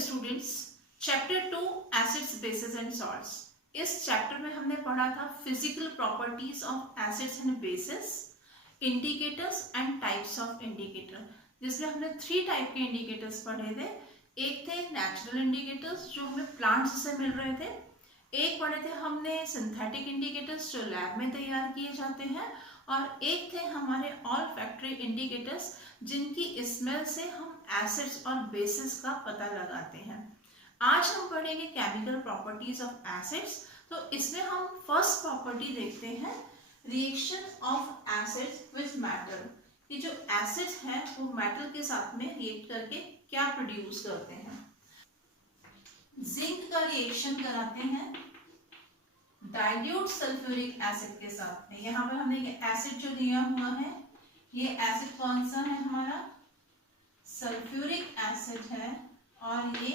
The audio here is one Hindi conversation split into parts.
Students, chapter 2 acids bases and salts. इस चैप्टर में हमने पढ़ा था physical properties of acids and bases, indicators and types of indicator, जिसमें हमने 3 टाइप के इंडिकेटर्स पढ़े थे। एक थे नेचुरल इंडिकेटर्स जो हमें प्लांट्स से मिल रहे थे, एक पढ़े थे हमने सिंथेटिक इंडिकेटर्स जो लैब में तैयार किए जाते हैं, और एक थे हमारे ऑल फैक्ट्री इंडिकेटर्स जिनकी स्मेल से हम एसिड्स और बेसिस का पता लगाते हैं। आज हम पढ़ेंगे केमिकल प्रॉपर्टीज ऑफ एसिड्स। तो इसमें हम फर्स्ट प्रॉपर्टी देखते हैं, reaction of acids with metal. ये जो एसिड्स हैं वो मेटल के साथ में रिएक्ट करके क्या प्रोड्यूस करते हैं। जिंक का रिएक्शन कराते हैं डाइल्यूट सल्फ्यूरिक एसिड के साथ में। यहाँ पर हमने एसिड जो लिया हुआ है, ये एसिड कौन सा है हमारा, सल्फ्यूरिक एसिड है, और ये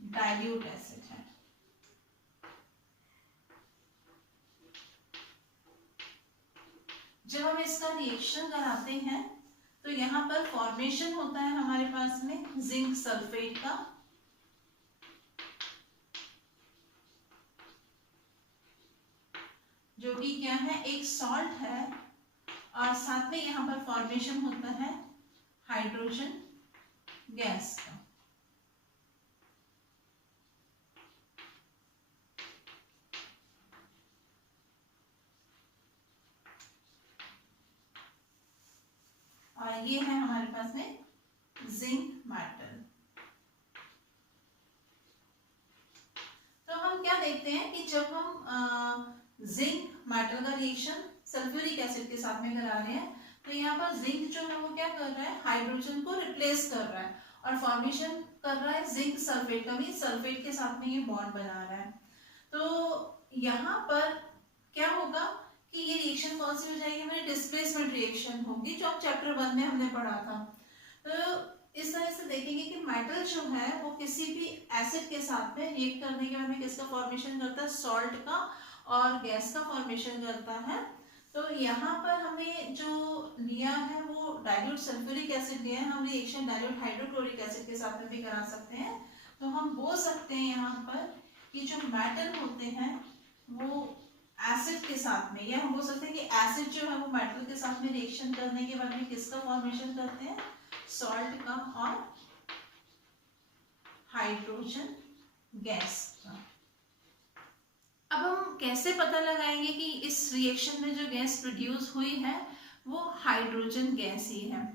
डाइल्यूट एसिड है। जब हम इसका रिएक्शन कराते हैं तो यहाँ पर फॉर्मेशन होता है हमारे पास में जिंक सल्फेट का, जो कि क्या है, एक सॉल्ट है, और साथ में यहाँ पर फॉर्मेशन होता है हाइड्रोजन गैस का। और ये है हमारे पास में जिंक मेटल। तो हम क्या देखते हैं कि जब हम जिंक मेटल का रिएक्शन सल्फ्यूरिक एसिड के साथ में करा रहे हैं, तो यहाँ पर जिंक जो है वो क्या कर रहा है, हाइड्रोजन को रिप्लेस कर रहा है और फॉर्मेशन कर रहा है जिंक सल्फेट का भी, सल्फेट के साथ में ये बॉन्ड बना रहा है। तो यहाँ पर क्या होगा कि ये रिएक्शन कौन सी हो जाएगी, हमारी डिस्प्लेसमेंट रिएक्शन होगी, जो चैप्टर 1 में हमने पढ़ा था। तो इस तरह से देखेंगे कि मेटल जो है वो किसी भी एसिड के साथ में रिएक्ट करने के बाद में किसका फॉर्मेशन करता है, सॉल्ट का, और गैस का फॉर्मेशन करता है। तो यहाँ पर हमें जो लिया है वो डाइल्यूट सल्फ्यूरिक एसिड लिया है, हम रिएक्शन डाइल्यूट हाइड्रोक्लोरिक एसिड के साथ में भी करा सकते हैं। तो हम बोल सकते हैं यहाँ पर कि जो मेटल होते हैं वो एसिड के साथ में, या हम बोल सकते हैं कि एसिड जो है वो मेटल के साथ में रिएक्शन करने के बाद में किसका फॉर्मेशन करते हैं, सॉल्ट का और हाइड्रोजन गैस का। अब हम कैसे पता लगाएंगे कि इस रिएक्शन में जो गैस प्रोड्यूस हुई है वो हाइड्रोजन गैस ही है।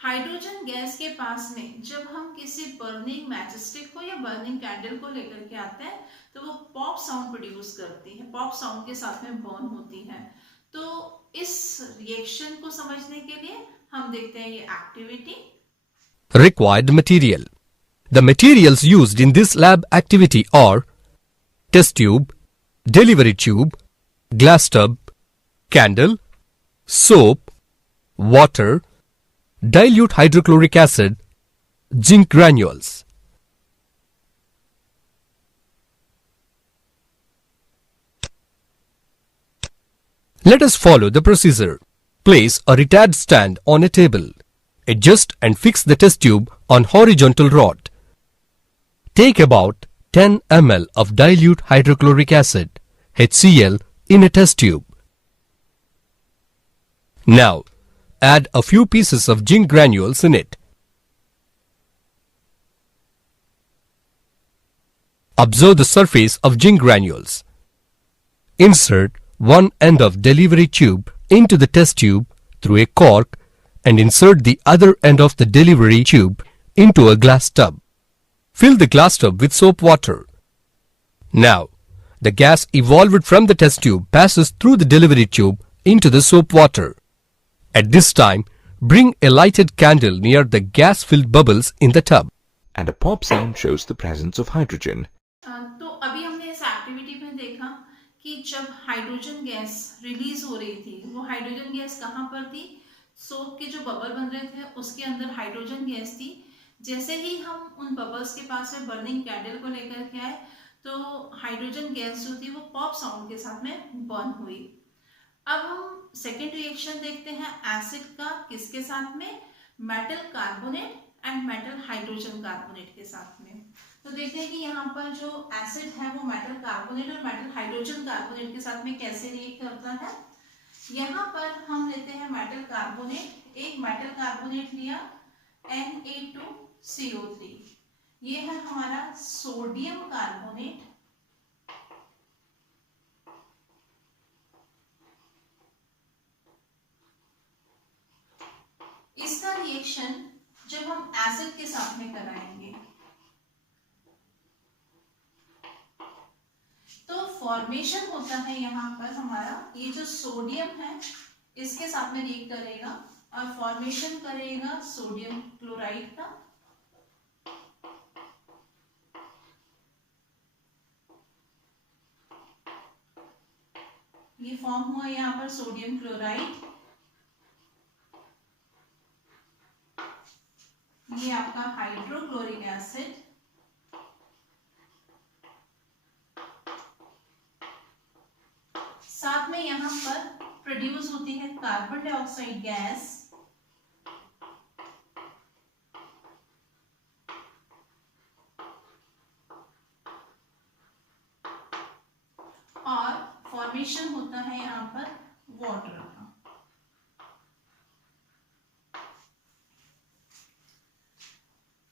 हाइड्रोजन गैस के पास में जब हम किसी बर्निंग मैचस्टिक को या बर्निंग कैंडल को लेकर के आते हैं तो वो पॉप साउंड प्रोड्यूस करती है, पॉप साउंड के साथ में बर्न होती है। तो इस रिएक्शन को समझने के लिए हम देखते हैं ये activity. Required material. The materials used in this lab activity are test tube, delivery tube, glass tub, candle, soap, water, dilute hydrochloric acid, zinc granules. Let us follow the procedure. Place a retard stand on a table. Adjust and fix the test tube on horizontal rod. Take about 10 ml of dilute hydrochloric acid, HCl, in a test tube. Now, add a few pieces of zinc granules in it. Observe the surface of zinc granules. Insert one end of delivery tube into the test tube through a cork and insert the other end of the delivery tube into a glass tub. Fill the glass tub with soap water. Now, the gas evolved from the test tube passes through the delivery tube into the soap water. At this time, bring a lighted candle near the gas-filled bubbles in the tub. And a pop sound shows the presence of hydrogen. तो अभी हमने इस एक्टिविटी में देखा कि जब हाइड्रोजन गैस रिलीज हो रही थी, वो हाइड्रोजन गैस कहाँ पर थी, सोप के जो बबल बन रहे थे उसके अंदर हाइड्रोजन गैस थी। जैसे ही हम उन बबल्स के पास में बर्निंग कैंडल को लेकर के आए तो हाइड्रोजन गैस जो थी वो पॉप साउंड के साथ में बर्न हुई। अब हम सेकेंड रिएक्शन देखते हैं एसिड का, किसके साथ में, metal carbonate and metal hydrogen carbonate के साथ में। तो देखते हैं कि यहाँ पर जो एसिड है वो मेटल कार्बोनेट और मेटल हाइड्रोजन कार्बोनेट के साथ में कैसे रिएक्ट करता है। यहाँ पर हम लेते हैं मेटल कार्बोनेट, एक मेटल कार्बोनेट लिया Na2CO3, ये है हमारा सोडियम कार्बोनेट, इसका रिएक्शन जब हम एसिड के साथ में कराएंगे तो फॉर्मेशन होता है यहाँ पर हमारा, ये जो सोडियम है इसके साथ में रिएक्ट करेगा और फॉर्मेशन करेगा सोडियम क्लोराइड का। ये फॉर्म हुआ यहाँ पर सोडियम क्लोराइड, ये आपका हाइड्रोक्लोरिक एसिड, साथ में यहाँ पर प्रोड्यूस होती है कार्बन डाइऑक्साइड गैस, और फॉर्मेशन होता है यहाँ पर वाटर का।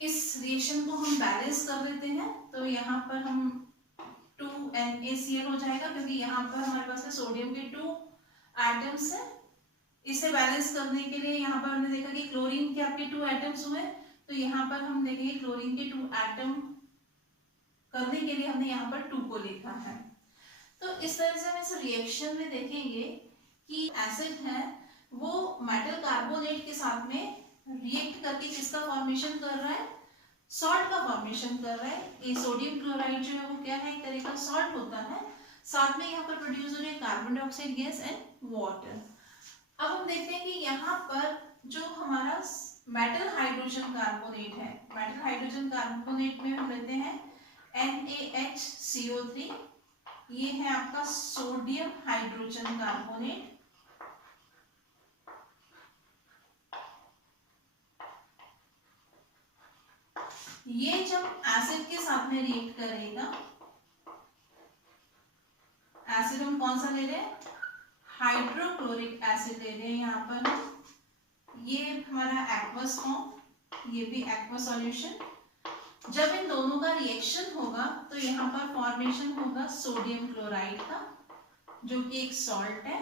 इस रिएक्शन को हम बैलेंस कर लेते हैं, तो यहाँ पर हम 2NaCl हो जाएगा, क्योंकि यहाँ पर हमारे पास में सोडियम के 2 एटम्स हैं। इसे बैलेंस करने के लिए यहाँ पर हमने देखा कि क्लोरीन के आपके 2 एटम्स हुए, तो यहाँ पर हम देखेंगे क्लोरीन के 2 एटम करने के लिए हमने यहाँ पर 2 को लिखा है। तो इस तरह से हम इस रिएक्शन में देखेंगे कि एसिड है वो मेटल कार्बोनेट के साथ में रिएक्ट करके किसका फॉर्मेशन कर रहा है, सॉल्ट का फॉर्मेशन कर रहा है। ये सोडियम क्लोराइड जो है वो क्या है, एक तरह का सॉल्ट होता है, साथ में यहाँ पर प्रोड्यूस हो रही है carbon dioxide gas and water. अब हम देखते हैं कि यहाँ पर जो हमारा मेटल हाइड्रोजन कार्बोनेट है, मेटल हाइड्रोजन कार्बोनेट में हम लेते हैं NaHCO3, ये है आपका सोडियम हाइड्रोजन कार्बोनेट, ये जब एसिड के साथ में रिएक्ट करेगा, एसिड हम कौन सा ले रहे हैं, हाइड्रोक्लोरिक एसिड ले रहे हैं यहाँ पर हम, ये हमारा एक्वस फॉर्म, ये भी एक्वस सॉल्यूशन। जब इन दोनों का रिएक्शन होगा तो यहाँ पर फॉर्मेशन होगा सोडियम क्लोराइड का, जो कि एक सॉल्ट है।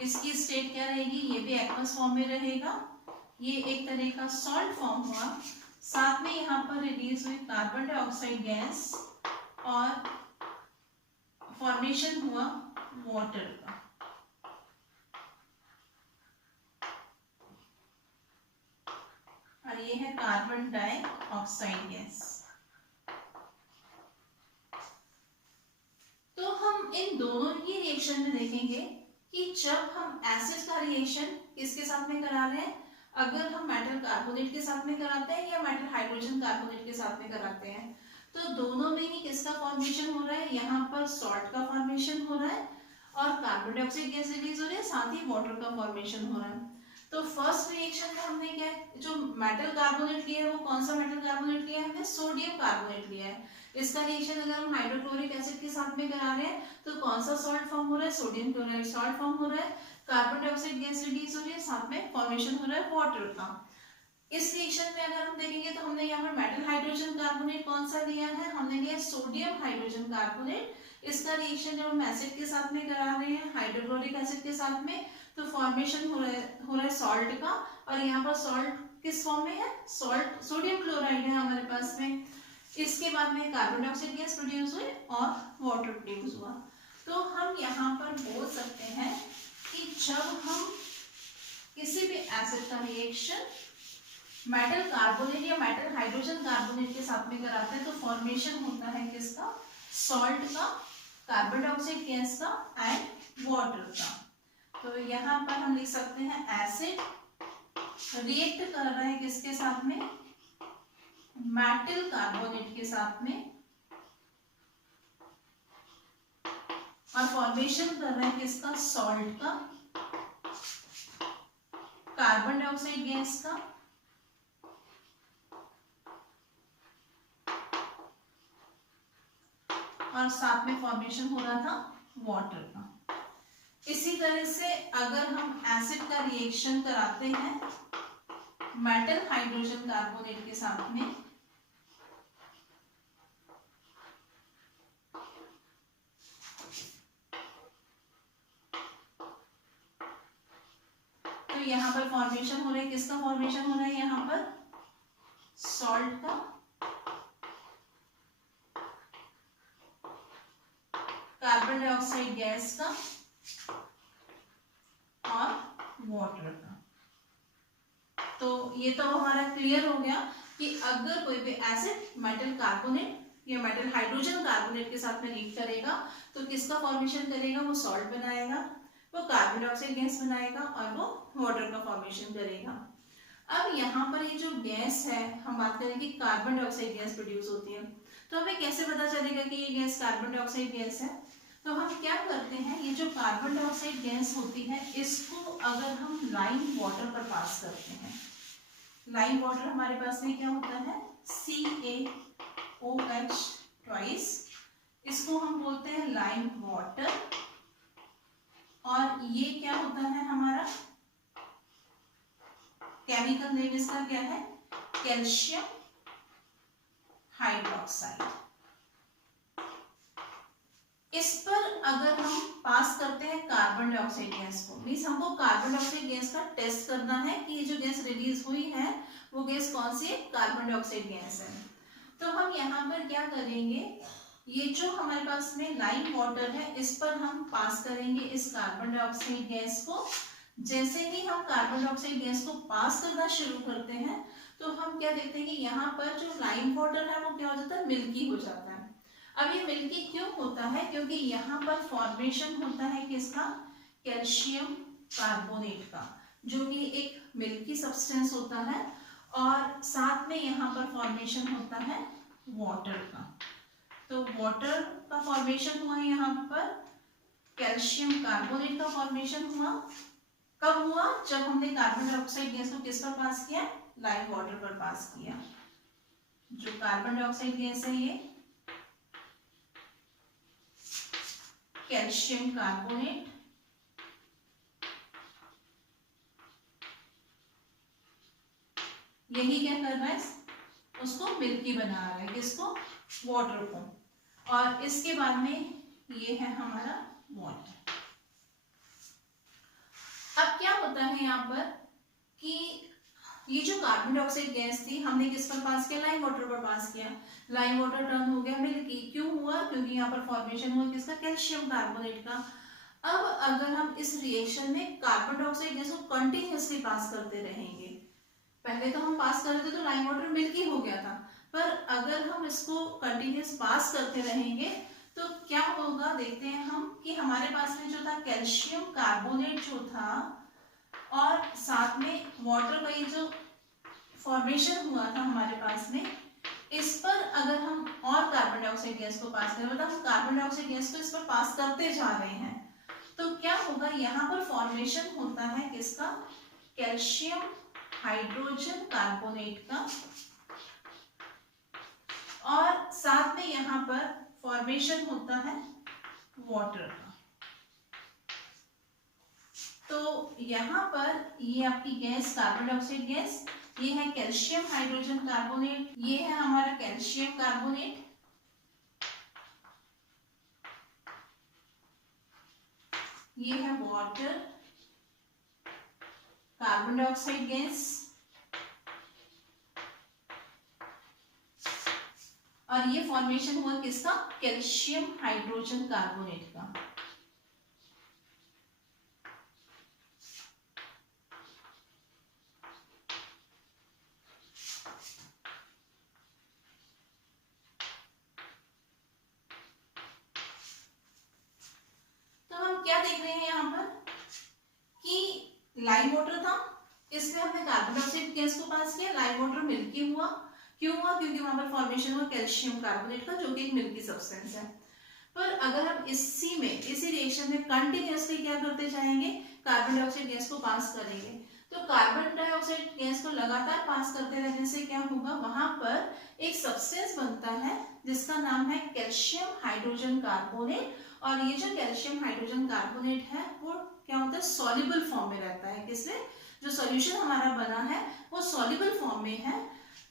इसकी स्टेट क्या रहेगी, ये भी एक्वस फॉर्म में रहेगा, ये एक तरह का सॉल्ट फॉर्म हुआ, साथ में यहाँ पर रिलीज हुई कार्बन डाइऑक्साइड गैस और फॉर्मेशन हुआ वाटर का। और ये है कार्बन डाइऑक्साइड गैस। तो हम इन दोनों ही रिएक्शन में देखेंगे कि जब हम एसिड का रिएक्शन किसके साथ में करा रहे हैं, अगर हम मेटल कार्बोनेट के साथ में कराते हैं या मेटल हाइड्रोजन कार्बोनेट के साथ में कराते हैं, तो दोनों में ही किसका फॉर्मेशन हो रहा है, यहाँ पर सॉल्ट का फॉर्मेशन हो रहा है और कार्बन डाइऑक्साइड गैस रिलीज हो रही है, साथ ही वाटर का फॉर्मेशन हो रहा है। तो फर्स्ट रिएक्शन में हमने क्या जो मेटल कार्बोनेट लिया है वो कौन सा मेटल कार्बोनेट लिया है, हमने सोडियम कार्बोनेट लिया है। इसका रिएक्शन अगर हम हाइड्रोक्लोरिक एसिड के साथ में करा रहे हैं तो कौन सा सॉल्ट फॉर्म हो रहा है, सोडियम क्लोराइड सॉल्ट फॉर्म हो रहा है, कार्बन डाइऑक्साइड गैस रिलीज हो रही है, साथ में फॉर्मेशन हो रहा है वाटर का। इस रिएक्शन में अगर हम देखेंगे तो हमने यहाँ पर मेटल हाइड्रोजन कार्बोनेट कौन सा लिया है, हमने लिया सोडियम हाइड्रोजन कार्बोनेट। इसका रिएक्शन जब हम एसिड के साथ में करा रहे हैं, हाइड्रोक्लोरिक एसिड के साथ में, तो फॉर्मेशन हो रहा है सॉल्ट का, और यहाँ पर सॉल्ट किस फॉर्म में है, सॉल्ट सोडियम क्लोराइड है हमारे पास में। इसके बाद में कार्बन डाइऑक्साइड गैस प्रोड्यूस हुई और वाटर प्रोड्यूस हुआ। तो हम यहाँ पर बोल सकते हैं कि जब हम किसी भी एसिड का रिएक्शन मेटल कार्बोनेट या मेटल हाइड्रोजन कार्बोनेट के साथ में कराते हैं तो फॉर्मेशन होता है किसका, सॉल्ट का, कार्बन डाइऑक्साइड गैस का एंड वाटर का। तो यहाँ पर हम लिख सकते हैं एसिड रिएक्ट कर रहा है किसके साथ में, मेटल कार्बोनेट के साथ में, और फॉर्मेशन कर रहा है किसका, सॉल्ट का, कार्बन डाइऑक्साइड गैस का और साथ में फॉर्मेशन हो रहा था वाटर का। इसी तरह से अगर हम एसिड का रिएक्शन कराते हैं मेटल हाइड्रोजन कार्बोनेट के साथ में, तो यहाँ पर फॉर्मेशन हो रहा है, किसका फॉर्मेशन हो रहा है यहाँ पर, सॉल्ट का, कार्बन डाइऑक्साइड गैस का और वाटर का। तो ये तो हमारा क्लियर हो गया कि अगर कोई भी एसिड मेटल कार्बोनेट या मेटल हाइड्रोजन कार्बोनेट के साथ में रिएक्ट करेगा तो किसका फॉर्मेशन करेगा, वो सॉल्ट बनाएगा, वो कार्बन डाइऑक्साइड गैस बनाएगा और वो वाटर का फॉर्मेशन करेगा। अब यहाँ पर ये जो गैस है, हम बात करें कि कार्बन डाइऑक्साइड गैस प्रोड्यूस होती है, तो हमें कैसे पता चलेगा कि ये गैस कार्बन डाइऑक्साइड गैस है। तो हम क्या करते हैं, ये जो कार्बन डाइऑक्साइड गैस होती है इसको अगर हम लाइम वाटर पर पास करते हैं, लाइम वाटर हमारे पास में क्या होता है, CaOH ट्वाइस, इसको हम बोलते हैं लाइम वाटर, और ये क्या होता है हमारा केमिकल नेम, इसका क्या है, कैल्शियम हाइड्रोक्साइड। इस पर अगर हम पास करते हैं कार्बन डाइऑक्साइड गैस को, मीन्स हमको कार्बन डाइऑक्साइड गैस का टेस्ट करना है कि ये जो गैस रिलीज हुई है वो गैस कौन सी है, कार्बन डाइऑक्साइड गैस है। तो हम यहाँ पर क्या करेंगे, ये जो हमारे पास में लाइम वाटर है इस पर हम पास करेंगे इस कार्बन डाइऑक्साइड गैस को। जैसे ही हम कार्बन डाइऑक्साइड गैस को पास करना शुरू करते हैं तो हम क्या देखते हैं कि यहाँ पर जो लाइम वाटर है वो क्या हो जाता है, मिल्की हो जाता है। अब ये मिल्की क्यों होता है, क्योंकि यहाँ पर फॉर्मेशन होता है किसका, कैल्शियम कार्बोनेट का, जो कि एक मिल्की सब्सटेंस होता है, और साथ में यहाँ पर फॉर्मेशन होता है वाटर का। तो वाटर का फॉर्मेशन हुआ है, यहाँ पर कैल्शियम कार्बोनेट का फॉर्मेशन हुआ। कब हुआ, जब हमने कार्बन डाइऑक्साइड गैस को किस पर पास किया, लाइम वाटर पर पास किया। जो कार्बन डाइऑक्साइड गैस है ये कैल्शियम कार्बोनेट, यही क्या कर रहा है, उसको मिल्की बना रहा है, किसको, वाटर को, और इसके बाद में ये है हमारा वाटर। अब क्या होता है यहाँ पर कि ये जो कार्बन डाइऑक्साइड गैस थी हमने किस पर पास किया, लाइम वाटर पर पास किया, लाइम वाटर टर्न हो गया मिल्की। क्यों हुआ, क्योंकि यहाँ पर फॉर्मेशन हुआ किसका, कैल्शियम कार्बोनेट का। अब अगर हम इस रिएक्शन में कार्बन डाइऑक्साइड गैस को कंटिन्यूअसली पास करते रहेंगे, पहले तो हम पास कर रहे थे तो लाइम वाटर मिल्की हो गया था, पर अगर हम इसको कंटिन्यूअस पास करते रहेंगे तो क्या होगा, देखते हैं हम कि हमारे पास में जो था कैल्शियम कार्बोनेट जो था और साथ में वाटर का ये जो फॉर्मेशन हुआ था हमारे पास में, इस पर अगर हम और कार्बन डाइऑक्साइड गैस को पास करें, मतलब हम कार्बन डाइऑक्साइड गैस को इस पर पास करते जा रहे हैं, तो क्या होगा, यहाँ पर फॉर्मेशन होता है किसका, कैल्शियम हाइड्रोजन कार्बोनेट का, और साथ में यहाँ पर फॉर्मेशन होता है वाटर का। तो यहाँ पर ये आपकी गैस कार्बन डाइऑक्साइड गैस, ये है कैल्शियम हाइड्रोजन कार्बोनेट, ये है हमारा कैल्शियम कार्बोनेट, ये है वाटर, कार्बन डाइऑक्साइड गैस, और ये फॉर्मेशन हुआ किसका, कैल्शियम हाइड्रोजन कार्बोनेट का। तो हम क्या देख रहे हैं यहाँ पर कि लाइम वाटर था, इसमें हमने कार्बन डाइऑक्साइड गैस को पास किया, लाइम वाटर मिल्की हुआ। क्यों हुआ, क्योंकि वहां पर फॉर्मेशन हुआ कैल्शियम कार्बोनेट का, जो कि एक मिल्की सब्सटेंस है। पर अगर हम इसी रिएक्शन में कंटिन्यूअसली क्या करते जाएंगे, कार्बन डाइऑक्साइड गैस को पास करेंगे, तो कार्बन डाइऑक्साइड गैस को लगातार पास करते रहने से क्या होगा, वहां पर एक सब्सटेंस बनता है जिसका नाम है कैल्शियम हाइड्रोजन कार्बोनेट। और ये जो कैल्शियम हाइड्रोजन कार्बोनेट है वो क्या होता है, सॉल्युबल फॉर्म में रहता है। किसमें, जो सॉल्यूशन हमारा बना है वो सॉल्युबल फॉर्म में है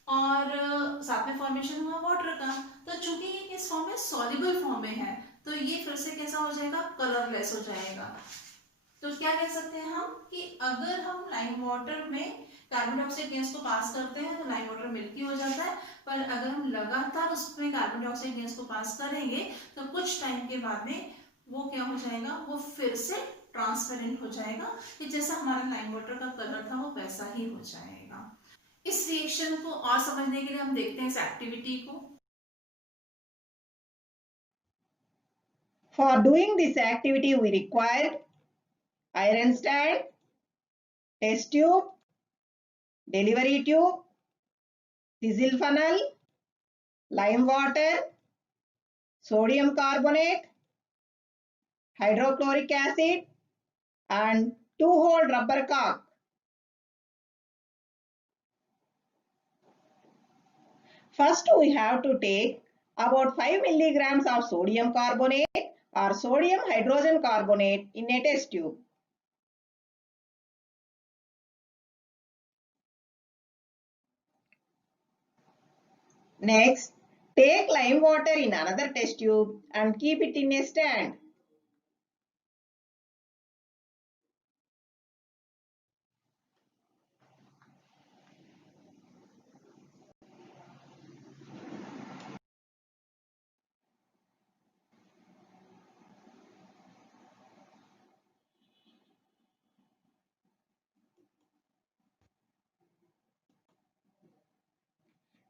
और साथ में फॉर्मेशन हुआ वाटर का। तो चूंकि ये किस फॉर्म में, सॉल्युबल फॉर्म में है, तो ये फिर से कैसा हो जाएगा, कलरलेस हो जाएगा। तो क्या कह सकते हैं हम कि अगर हम लाइम वाटर में कार्बन डाइऑक्साइड गैस को पास करते हैं तो लाइम वाटर मिल्की हो जाता है, पर अगर हम लगातार उसमें कार्बन डाइऑक्साइड गैस को पास करेंगे तो कुछ टाइम के बाद में वो क्या हो जाएगा, वो फिर से ट्रांसपेरेंट हो जाएगा, कि जैसा हमारा लाइम वाटर का कलर था वो वैसा ही हो जाएगा। इस रिएक्शन को और समझने के लिए हम देखते हैं इस एक्टिविटी को। For doing this activity, we required iron stand, test tube, delivery tube, sizzle funnel, lime water, sodium carbonate, hydrochloric acid, and 2-hole rubber cork. First, we have to take about 5 milligrams of sodium carbonate or sodium hydrogen carbonate in a test tube. Next, take lime water in another test tube and keep it in a stand.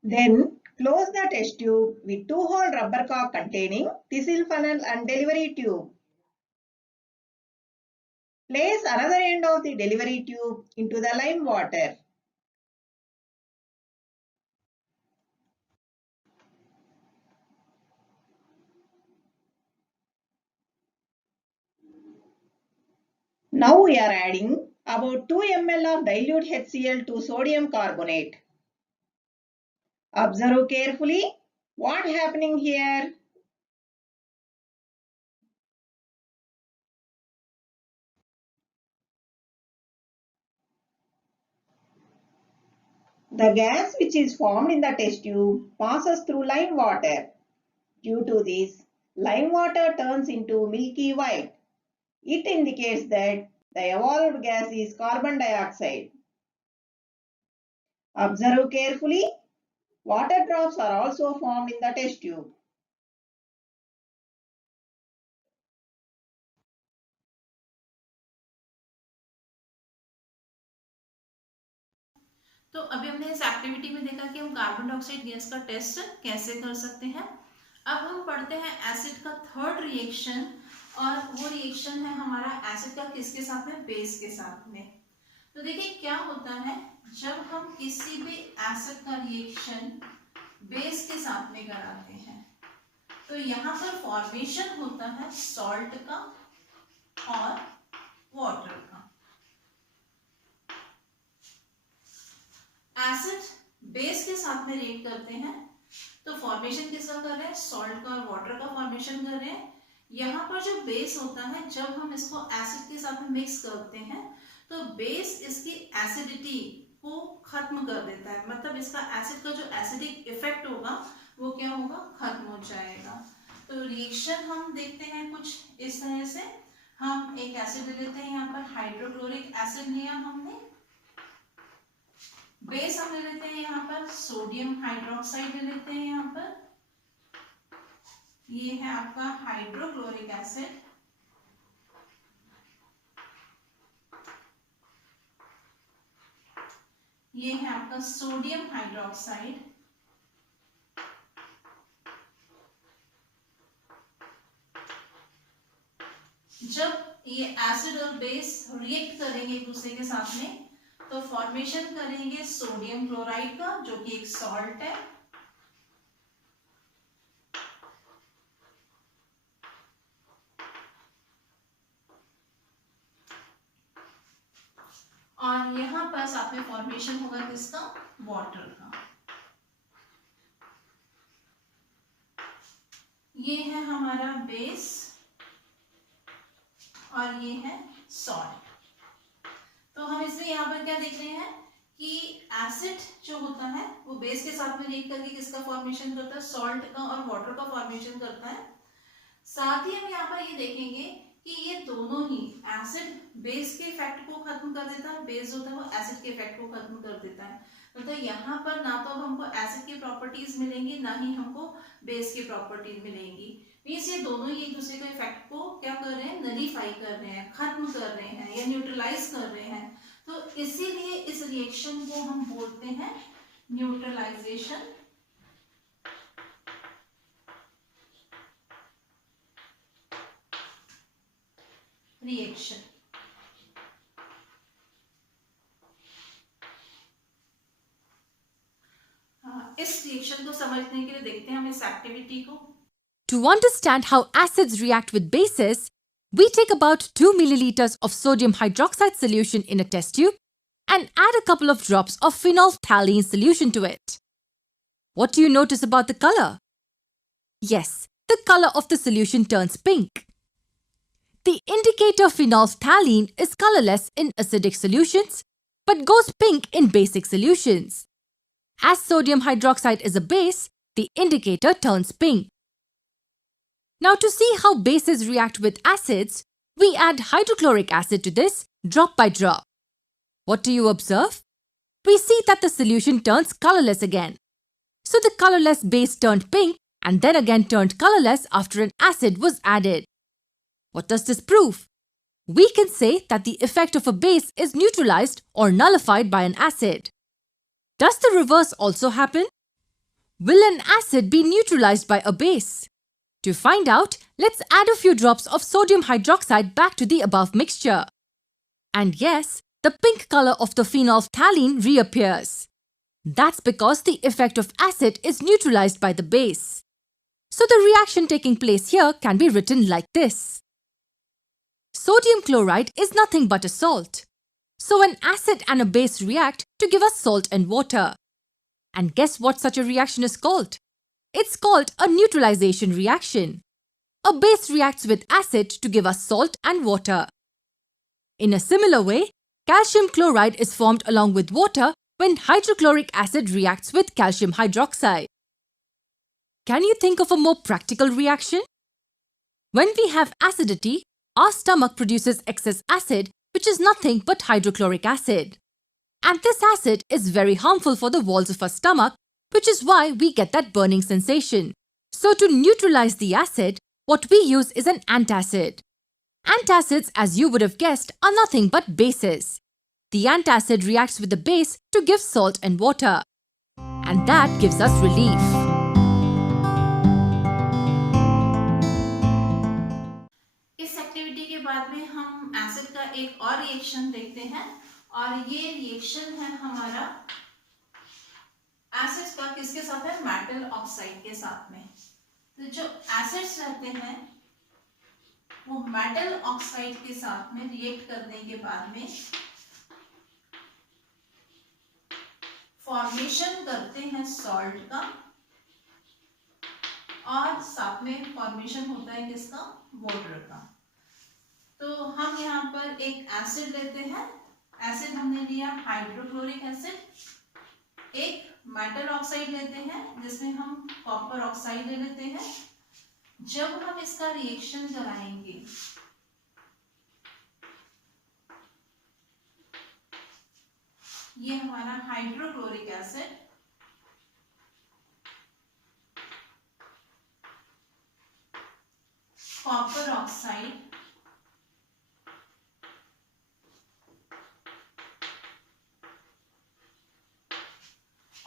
Then close the test tube with 2-hole rubber cork containing thistle funnel and delivery tube. Place another end of the delivery tube into the lime water. Now we are adding about 2 ml of dilute HCl to sodium carbonate. Observe carefully what happening here. The gas which is formed in the test tube passes through lime water. Due to this, lime water turns into milky white. It indicates that the evolved gas is carbon dioxide. Observe carefully. Water drops are also formed in the test tube. तो अभी हमने इस एक्टिविटी में देखा कि हम कार्बन डाइऑक्साइड गैस का टेस्ट कैसे कर सकते हैं। अब हम पढ़ते हैं एसिड का थर्ड रिएक्शन, और वो रिएक्शन है हमारा एसिड का किसके साथ में, बेस के साथ में। तो देखिए क्या होता है, जब हम किसी भी एसिड का रिएक्शन बेस के साथ में कराते हैं तो यहाँ पर फॉर्मेशन होता है सॉल्ट का और वाटर का। एसिड बेस के साथ में रिएक्ट करते हैं तो फॉर्मेशन किसका कर रहे हैं, सॉल्ट का और वाटर का फॉर्मेशन कर रहे हैं। यहाँ पर जो बेस होता है, जब हम इसको एसिड के साथ में मिक्स करते हैं तो बेस इसकी एसिडिटी को खत्म कर देता है, मतलब इसका एसिड का जो एसिडिक इफेक्ट होगा वो क्या होगा, खत्म हो जाएगा। तो रिएक्शन हम देखते हैं कुछ इस तरह से। हम एक एसिड ले लेते हैं, यहाँ पर हाइड्रोक्लोरिक एसिड लिया हमने, बेस हम ले लेते हैं यहाँ पर सोडियम हाइड्रोक्साइड ले लेते हैं, यहाँ पर ये है आपका हाइड्रोक्लोरिक एसिड, ये है आपका सोडियम हाइड्रोक्साइड, जब ये एसिड और बेस रिएक्ट करेंगे एक दूसरे के साथ में तो फॉर्मेशन करेंगे सोडियम क्लोराइड का, जो कि एक सॉल्ट है, और यहाँ पर साथ में फॉर्मेशन होगा किसका, वाटर का। ये है हमारा बेस और ये है सॉल्ट। तो हम इसमें यहाँ पर क्या देख रहे हैं कि एसिड जो होता है वो बेस के साथ में रिएक्ट करके किसका फॉर्मेशन करता है, सॉल्ट का और वाटर का फॉर्मेशन करता है। साथ ही हम यहाँ पर ये देखेंगे कि ये दोनों ही, एसिड बेस के इफेक्ट को खत्म कर देता है, बेस होता है वो एसिड के इफेक्ट को खत्म कर देता है। मतलब यहाँ पर ना तो हमको एसिड की प्रॉपर्टीज मिलेंगी ना ही हमको बेस की प्रॉपर्टीज मिलेंगी। मीन्स ये दोनों ही एक दूसरे के इफेक्ट को क्या कर रहे हैं, नलीफाई कर रहे हैं, खत्म कर रहे हैं या न्यूट्रलाइज कर रहे हैं। तो इसीलिए इस रिएक्शन को हम बोलते हैं न्यूट्रलाइजेशन रिएक्शन। इस रिएक्शन को समझने के लिए देखते हैं हम इस एक्टिविटी को। To understand how acids react with bases, we take about 2 milliliters of sodium hydroxide solution in a test tube and add a couple of drops of phenolphthalein solution to it. What do you notice about the color? Yes, the color of the solution turns pink. The indicator phenolphthalein is colorless in acidic solutions but goes pink in basic solutions. As sodium hydroxide is a base, the indicator turns pink. Now to see how bases react with acids, we add hydrochloric acid to this drop by drop. What do you observe? We see that the solution turns colorless again. So the colorless base turned pink and then again turned colorless after an acid was added. What does this prove? We can say that the effect of a base is neutralized or nullified by an acid. Does the reverse also happen? Will an acid be neutralized by a base? To find out, let's add a few drops of sodium hydroxide back to the above mixture. And yes, the pink color of the phenolphthalein reappears. That's because the effect of acid is neutralized by the base. So the reaction taking place here can be written like this. Sodium chloride is nothing but a salt. So an acid and a base react to give us salt and water. And guess what such a reaction is called? It's called a neutralization reaction. A base reacts with acid to give us salt and water. In a similar way, calcium chloride is formed along with water when hydrochloric acid reacts with calcium hydroxide. Can you think of a more practical reaction? When we have acidity, our stomach produces excess acid, which is nothing but hydrochloric acid. And this acid is very harmful for the walls of our stomach, which is why we get that burning sensation. So to neutralize the acid, what we use is an antacid. Antacids, as you would have guessed, are nothing but bases. The antacid reacts with the base to give salt and water. And that gives us relief. इस एक्टिविटी के बाद में हम एसिड का एक और रिएक्शन देखते हैं और ये रिएक्शन है हमारा एसिड्स का किसके साथ है, मेटल ऑक्साइड के साथ में। तो जो एसिड्स रहते हैं वो मेटल ऑक्साइड के साथ में रिएक्ट करने के बाद में फॉर्मेशन करते हैं सॉल्ट का और साथ में फॉर्मेशन होता है किसका, वाटर का। तो हम यहाँ पर एक एसिड लेते हैं, एसिड हमने लिया हाइड्रोक्लोरिक एसिड। एक मेटल ऑक्साइड लेते हैं जिसमें हम कॉपर ऑक्साइड ले लेते हैं। जब हम इसका रिएक्शन कराएंगे ये हमारा हाइड्रोक्लोरिक एसिड कॉपर ऑक्साइड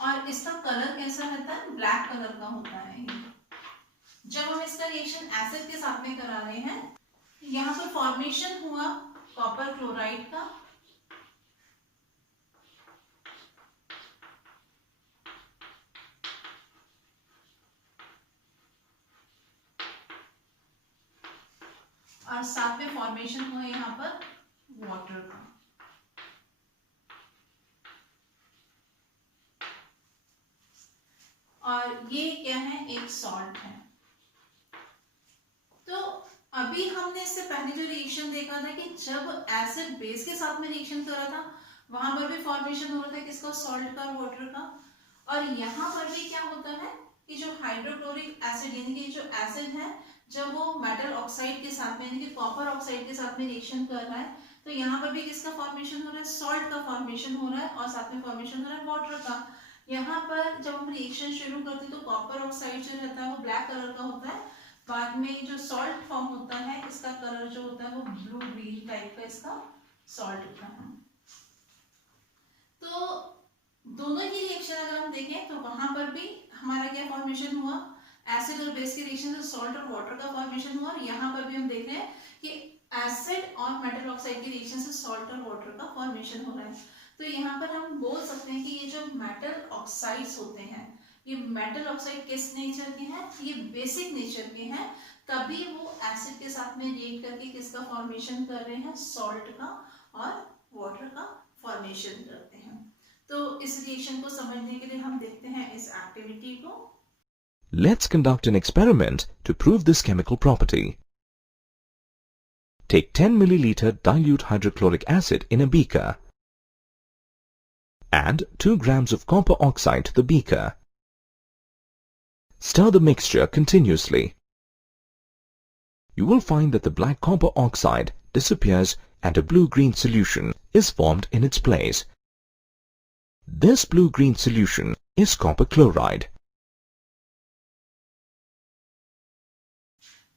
और इसका कलर कैसा रहता है, ब्लैक कलर का होता है। जब हम इसका रिएक्शन एसिड के साथ में करा रहे हैं, यहाँ पर फॉर्मेशन हुआ कॉपर क्लोराइड का और साथ में फॉर्मेशन हुआ यहाँ पर वाटर का। और ये क्या है, एक सॉल्ट है। तो अभी हमने इससे पहले जो रिएक्शन देखा था कि जब एसिड बेस के साथ में रिएक्शन कर रहा था वहां पर भी फॉर्मेशन हो रहा था किसका, सॉल्ट का और वाटर का। और यहाँ पर भी क्या होता है कि जो हाइड्रोक्लोरिक एसिड यानी कि जो एसिड है जब वो मेटल ऑक्साइड के साथ में यानी कि कॉपर ऑक्साइड के साथ में रिएक्शन कर रहा है तो यहाँ पर भी किसका फॉर्मेशन हो रहा है, सॉल्ट का फॉर्मेशन हो रहा है और साथ में फॉर्मेशन हो रहा है वाटर का। यहाँ पर जब हम रिएक्शन शुरू करते हैं तो कॉपर ऑक्साइड जो रहता है वो ब्लैक कलर का होता है, बाद में जो सॉल्ट फॉर्म होता है इसका कलर जो होता है वो ब्लू ग्रीन टाइप का इसका सॉल्ट होता है। तो दोनों ही रिएक्शन अगर हम देखें तो वहां पर भी हमारा क्या फॉर्मेशन हुआ, एसिड और बेस के रिएक्शन से सॉल्ट और वाटर का फॉर्मेशन हुआ। और यहाँ पर भी हम देख रहे हैं कि एसिड और मेटल ऑक्साइड के रिएक्शन से सॉल्ट और वाटर का फॉर्मेशन हो रहा है। तो यहाँ पर हम बोल सकते हैं कि ये जो मेटल ऑक्साइड्स होते हैं ये मेटल ऑक्साइड किस नेचर के हैं, ये बेसिक नेचर के हैं, तभी वो एसिड के साथ में रिएक्ट करके किसका फॉर्मेशन कर रहे हैं, सॉल्ट का और वाटर का फॉर्मेशन करते हैं। तो इस रिएक्शन को समझने के लिए हम देखते हैं इस एक्टिविटी को। Let's conduct an experiment to prove this chemical property. Take 10 milliliter dilute hydrochloric acid in a beaker. Add 2 grams of copper oxide to the beaker. Stir the mixture continuously. You will find that the black copper oxide disappears and a blue-green solution is formed in its place. This blue-green solution is copper chloride.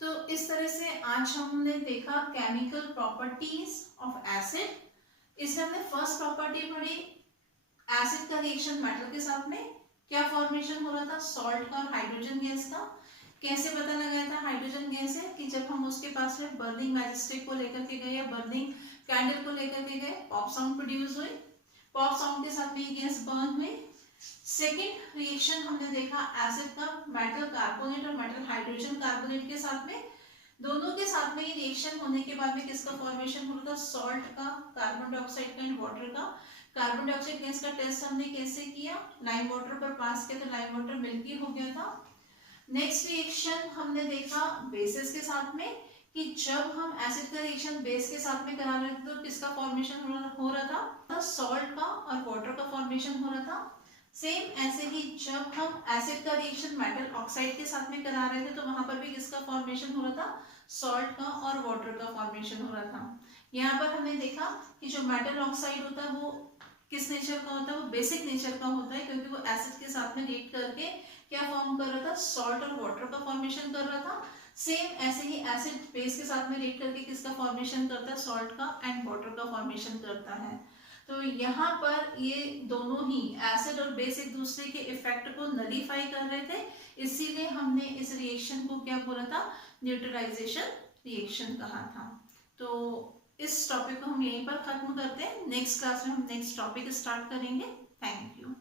तो इस तरह से आज हमने देखा केमिकल प्रॉपर्टीज ऑफ एसिड। इसमें हमने फर्स्ट प्रॉपर्टी पढ़ी, एसिड का रिएक्शन मेटल के साथ में क्या फॉर्मेशन हो रहा था, सॉल्ट का और हाइड्रोजन गैस का। कैसे पता लगाया था हाइड्रोजन गैस है कि जब हम उसके पास में बर्निंग मैचस्टिक को लेकर के गए या बर्निंग कैंडल को लेकर के गए, पॉप साउंड प्रोड्यूस हुई, पॉप साउंड के साथ में ये गैस बर्न हुई। सेकेंड रिएक्शन हमने देखा एसिड का मेटल कार्बोनेट और मेटल हाइड्रोजन कार्बोनेट के साथ में, दोनों के साथ में ये रिएक्शन होने के बाद में किसका फॉर्मेशन हो रहा था, सॉल्ट का, कार्बन डाइऑक्साइड का एंड वाटर का। कार्बन डाइऑक्साइड गैस का टेस्ट हमने कैसे किया, लाइम वाटर पर पास किया तो लाइम वाटर मिल्की हो गया था। नेक्स्ट रिएक्शन हमने देखा बेसिस के साथ में कि जब हम एसिड का रिएक्शन बेस के साथ में करा रहे थे तो किसका फॉर्मेशन हो रहा था, सॉल्ट का और वाटर का फॉर्मेशन हो रहा था। सेम ऐसे ही जब हम एसिड का रिएक्शन मेटल ऑक्साइड के साथ में करा रहे थे तो वहां पर भी किसका फॉर्मेशन हो रहा था, सॉल्ट का और वाटर का फॉर्मेशन हो रहा था। यहाँ पर हमने देखा कि जो मेटल ऑक्साइड होता है वो किस नेचर का होता है, वो बेसिक नेचर का होता है क्योंकि वो एसिड के साथ में रिएक्ट करके क्या फॉर्म कर रहा था, सॉल्ट और वाटर का फॉर्मेशन कर रहा था। सेम ऐसे ही एसिड बेस के साथ में रिएक्ट करके किसका फॉर्मेशन करता है, सॉल्ट का एंड वाटर का फॉर्मेशन करता है। तो यहाँ पर ये दोनों ही एसिड और बेस एक दूसरे के इफेक्ट को नलीफाई कर रहे थे, इसीलिए हमने इस रिएक्शन को क्या बोला था, न्यूट्रलाइजेशन रिएक्शन कहा था। तो इस टॉपिक को हम यहीं पर खत्म करते हैं, नेक्स्ट क्लास में हम नेक्स्ट टॉपिक स्टार्ट करेंगे। Thank you.